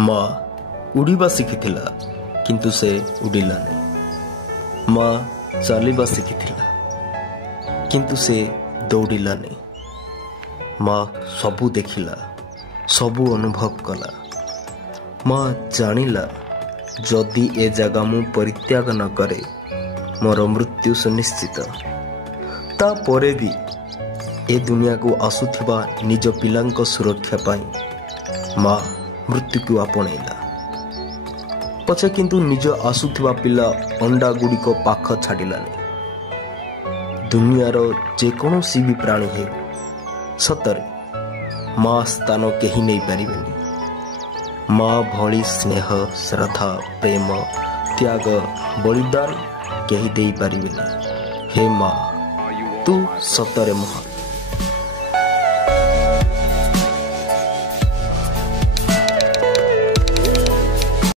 माँ उड़ीबा शिखिथिला किंतु से उड़िलानी। माँ चलिबा शिखिथिला किंतु से दौड़िलानी। माँ सबू देखिला, सबू अनुभव कला। माँ जानिला जदि ए जगह मु परित्याग न करे मोर मृत्यु सुनिश्चित। तापरे भी ए दुनिया को आसुथिबा निज पिलांक सुरक्षा पाई माँ मृत्यु को आपणैला। पछे किंतु निज आसुथिबा पिला अंडा गुड़िक पाख छाड़िलानी। दुनियार जेकोसी भी प्राणी है सतरे माँ स्थान कहीं नहीं पारिबेनी। माँ भली स्नेह श्रद्धा प्रेम त्याग बलिदान कहीं दे पारिबेनी। हे माँ तू सतरे महान।